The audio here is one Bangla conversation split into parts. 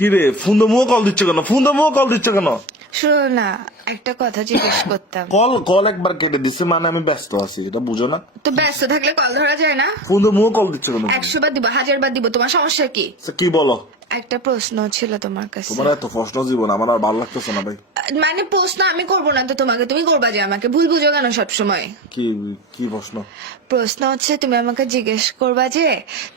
কি রে ফোন মুখ কল দিচ্ছে কেন? ফোন মুখ কল দিচ্ছে কেন? শোনো না, একটা কথা জিজ্ঞেস করতাম। কল একবার কেটে দিচ্ছে, মানে আমি ব্যস্ত আছি, এটা বুঝো না? তো ব্যস্ত থাকলে কল ধরা যায় না? ফোন মুখ কল দিচ্ছে কেন? 100 বার দিব, 1000 বার দিব, তোমার সমস্যা কি? কি বলো? একটা প্রশ্ন ছিল তোমার কাছে। তোমার এত প্রশ্ন জীবন আমার আর ভালো লাগতেছে না ভাই। মানে প্রশ্ন আমি করবো না তো তোমাকে, তুমি করবা যে আমাকে ভুল বুঝো কেন সবসময়? কি কি প্রশ্ন? প্রশ্ন হচ্ছে তুমি আমাকে জিজ্ঞেস করবা যে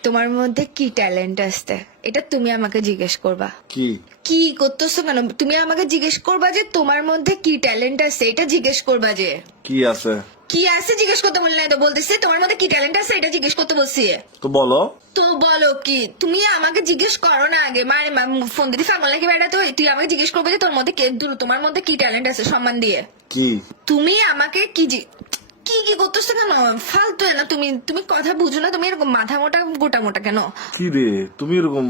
তোমার মধ্যে কি ট্যালেন্ট আছে, এটা তুমি আমাকে জিজ্ঞেস করবা। কি কি করতেছো কেন? তুমি আমাকে জিজ্ঞেস করবা যে তোমার মধ্যে কি ট্যালেন্ট আছে, এটা জিজ্ঞেস করবা যে কি আছে? কি আছে জিজ্ঞেস করতে বললে না তো, বলতেছে তোমার মধ্যে কি ট্যালেন্ট আছে এটা জিজ্ঞেস করতে বলছি। তো বলো। তো বলো কি? তুমি আমাকে জিজ্ঞেস করো না আগে, মানে ফোন দিদি ফাগল নাকি বেড়া? তো তুই আমাকে জিজ্ঞেস করবে যে তোর মধ্যে তোমার মধ্যে কি ট্যালেন্ট আছে, সম্মান দিয়ে। কি তুমি আমাকে কি কি কি করতেছো কেন? ফালতু না তুমি, তুমি কথা বুঝো না? তুমি এরকম মাথা মোটা গোটা মোটা কেন? কি রে তুমি এরকম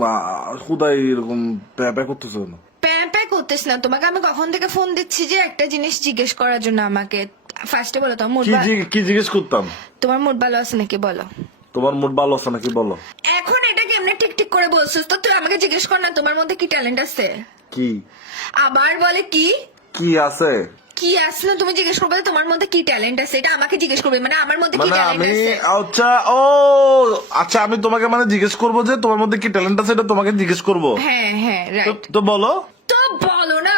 খুদাই এরকম প্যা করতেছো কেন? প্যাঁ প্যাঁ করতেছ না, তোমাকে আমি কখন থেকে ফোন দিচ্ছি যে একটা জিনিস জিজ্ঞেস করার জন্য আমাকে। ফার্স্টে বলো তোমার মুড কি জিজ্ঞেস করতাম? তোমার মুড ভালো আছে নাকি বলো। তোমার মুড ভালো আছে নাকি বলো। এখন এটা কেমনে ঠিক ঠিক করে বলছিস? তো তুই আমাকে জিজ্ঞেস কর না তোমার মধ্যে কি ট্যালেন্ট আছে। কি আবার বলে কি কি আছে? কি আছে না, তুমি জিজ্ঞেস করবে যে তোমার মধ্যে কি ট্যালেন্ট আছে, এটা আমাকে জিজ্ঞেস করবে, মানে আমার মধ্যে কি মানে ট্যালেন্ট আমি আছে। আচ্ছা ও আচ্ছা আমি তোমাকে মানে জিজ্ঞেস করবো যে তোমার মধ্যে কি ট্যালেন্ট আছে, এটা তোমাকে জিজ্ঞেস করবো। হ্যাঁ হ্যাঁ রাইট। তো বলো। তো বলো না,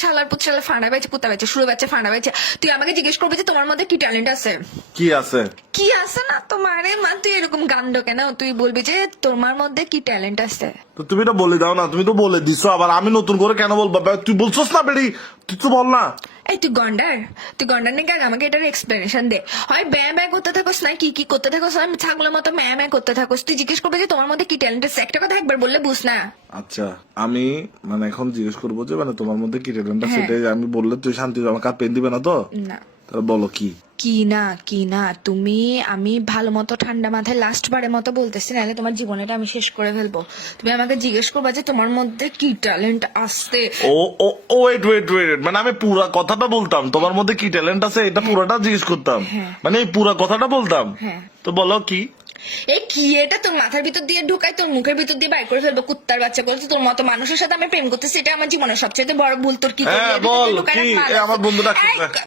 শালার পুত শালা ফাঁড়া বেচে পুতা বেচে শুরু বেচে ফাঁড়া বেচে, তুই আমাকে জিজ্ঞেস করবি যে তোমার মধ্যে কি ট্যালেন্ট আছে। কি আছে? কি আছে না তোমারে মা, তুই এরকম গান্ড কেন? তুই বলবি যে তোমার মধ্যে কি ট্যালেন্ট আছে। তো তুমি তো বলে দাও না, তুমি তো বলে দিছো, আবার আমি নতুন করে কেন বলবো? তুই বলছোস না বেড়ি, তুই তো বল না। এই তুই গন্ডার নাকি? আগে আমাকে এটার এক্সপ্লেনেশন দে। হয় ব্যয় ব্যয় করতে থাকোস না কি কি করতে থাকোস, আমি ছাগলের মতো ম্যায় ম্যায় করতে থাকোস। তুই জিজ্ঞেস করবে যে তোমার মধ্যে কি ট্যালেন্ট আছে, একটা কথা একবার বললে বুঝ না। আচ্ছা আমি মানে এখন জিজ্ঞেস করবো যে মানে তোমার মধ্যে কি ট্যালেন্ট আছে, হ্যাঁ। সেটাই আমি বললে তুই শান্তি আমার কাপ পেন দিবে না তো? না তাহলে বলো কি? কি না তুমি, আমি ভালো মতো ঠান্ডা মাথায় লাস্ট বারের মতো বলতেছি, নাহলে তোমার জীবনটা আমি শেষ করে ফেলবো। তুমি আমাকে জিজ্ঞেস করবা যে তোমার মধ্যে কি ট্যালেন্ট আছে। ও ও ও ওয়েট মানে আমি পুরা কথাটা বলতাম, তোমার মধ্যে কি ট্যালেন্ট আছে এটা পুরাটা জিজ্ঞেস করতাম, হ্যাঁ। মানে এই পুরা কথাটা বলতাম। হ্যাঁ। তো বলো কি? এই কি এটা তোর মাথার ভিতর দিয়ে ঢুকাই তোর মুখের ভিতর দিয়ে বাইর করে ফেলবো কুত্তার বাচ্চা করছে। তোর মতো মানুষের সাথে আমি প্রেম করতেছি, এটা আমার জীবনের সবচেয়ে বড় ভুল। তোর কি হ্যাঁ বল কি? আমার বন্ধু ডাকতেছে।